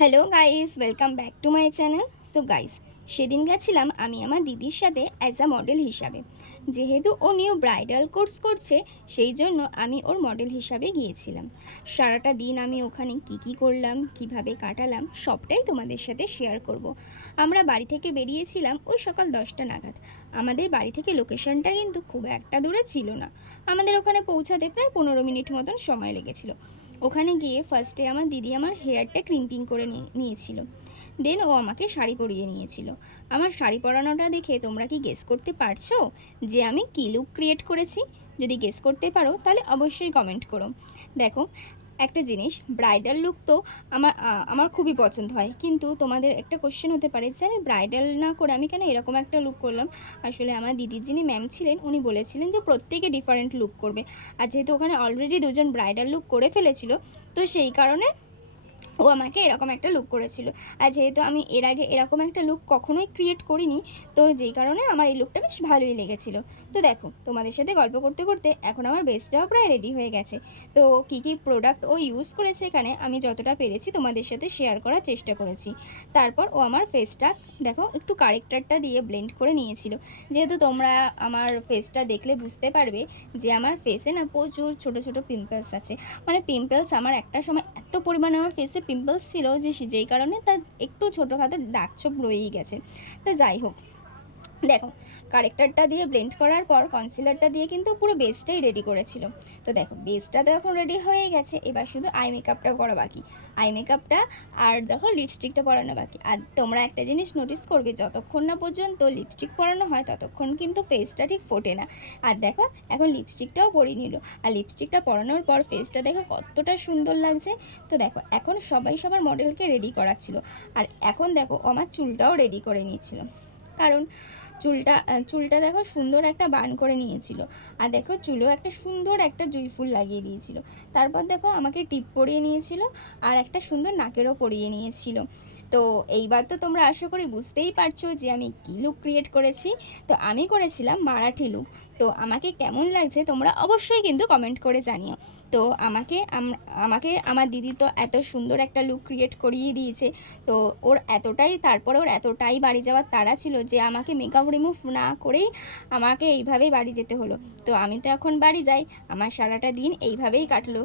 Hello guys, welcome back to my channel. So guys, সেদিন গেছিলাম আমি আমার দিদির সাথে অ্যাজ আ মডেল হিসাবে। যেহেতু ও নিউ ব্রাইডাল কোর্স করছে, সেই জন্য আমি ওর মডেল হিসাবে গিয়েছিলাম। সারাটা দিন আমি ওখানে কি করলাম, কিভাবে কাটালাম, সবটাই তোমাদের সাথে শেয়ার করব। আমরা বাড়ি থেকে বেরিয়েছিলাম ওই সকাল 10টা নাগাদ। আমাদের বাড়ি থেকে লোকেশনটা কিন্তু খুব একটা দূরে ছিল না। আমাদের ওখানে পৌঁছাতে প্রায় 15 মিনিট মতন সময় লেগেছিল। ওখানে গিয়ে ফার্স্টে আমার দিদি আমার হেয়ারটা ক্রিম্পিং করে নিয়েছিল। দেন ও আমাকে শাড়ি পরিয়ে নিয়েছিল। আমার শাড়ি পরানোটা দেখে তোমরা কি গেস করতে পারছো যে আমি কী লুক ক্রিয়েট করেছি? যদি গেস করতে পারো তাহলে অবশ্যই কমেন্ট করো। দেখো, একটা জিনিস, ব্রাইডাল লুক তো আমার খুবই পছন্দ হয়, কিন্তু তোমাদের একটা কোশ্চেন হতে পারে যে আমি ব্রাইডাল না করে আমি কেন এরকম একটা লুক করলাম। আসলে আমার দিদির যিনি ম্যাম ছিলেন উনি বলেছিলেন যে প্রত্যেকে ডিফারেন্ট লুক করবে। আর যেহেতু ওখানে অলরেডি দুজন ব্রাইডাল লুক করে ফেলেছিল, তো সেই কারণে ও আমাকে এরকম একটা লুক করেছিল। আর যেহেতু আমি এর আগে এরকম একটা লুক কখনোই ক্রিয়েট করিনি, তো যেই কারণে আমার এই লুকটা বেশ ভালোই লেগেছিলো। তো দেখো, তোমাদের সাথে গল্প করতে করতে এখন আমার বেসটাও প্রায় রেডি হয়ে গেছে। তো কী প্রোডাক্ট ও ইউজ করেছে এখানে আমি যতটা পেরেছি তোমাদের সাথে শেয়ার করার চেষ্টা করেছি। তারপর ও আমার ফেসটা দেখো একটু কারেক্টারটা দিয়ে ব্লেন্ড করে নিয়েছিল। যেহেতু তোমরা আমার ফেসটা দেখলে বুঝতে পারবে যে আমার ফেসে না প্রচুর ছোট ছোট পিম্পলস আছে। মানে পিম্পলস আমার একটা সময় এত পরিমাণে আমার ফেসে পিম্পলস ছিল যে যেই কারণে তার একটু ছোটোখাটো দাগ ছোপ রয়েই গেছে। তো যাই হোক, দেখো, কারেক্টারটা দিয়ে ব্লেন্ড করার পর কনসিলারটা দিয়ে কিন্তু পুরো বেসটাই রেডি করেছিল। তো দেখো, বেসটা তো এখন রেডি হয়ে গেছে, এবার শুধু আই মেকআপটা করা বাকি। আই মেকআপটা আর দেখো লিপস্টিকটা পরানো বাকি। আর তোমরা একটা জিনিস নোটিস করবে, যতক্ষণ না পর্যন্ত লিপস্টিক পরানো হয় ততক্ষণ কিন্তু ফেসটা ঠিক ফোটে না। আর দেখো, এখন লিপস্টিকটাও পরিয়ে নিল। আর লিপস্টিকটা পরানোর পর ফেসটা দেখো কতটা সুন্দর লাগছে। তো দেখো, এখন সবাই সবার মডেলকে রেডি করাচ্ছিল। আর এখন দেখো, আমার চুলটাও রেডি করে নিয়েছিল। কারণ চুলটা দেখো সুন্দর একটা বান করে নিয়েছিল। আর দেখো, চুলেও একটা সুন্দর একটা জুঁই ফুল লাগিয়ে দিয়েছিল। তারপর দেখো, আমাকে টিপ পরিয়ে নিয়েছিল আর একটা সুন্দর নাকেরও পরিয়ে নিয়েছিল। তো এইবার তো তোমরা আশা করি বুঝতেই পারছো যে আমি কী লুক ক্রিয়েট করেছি। তো আমি করেছিলাম মারাঠি লুক। তো আমাকে কেমন লাগছে তোমরা অবশ্যই কিন্তু কমেন্ট করে জানিও। তো আমাকে আমার দিদি তো এত সুন্দর একটা লুক ক্রিয়েট করিয়ে দিয়েছে। তো ওর এতটাই বাড়ি যাওয়ার তাড়া ছিল যে আমাকে মেকআপ রিমুভ না করেই আমাকে এইভাবেই বাড়ি যেতে হলো। তো আমি তো এখন বাড়ি যাই, আমার সারাটা দিন এইভাবেই কাটলো।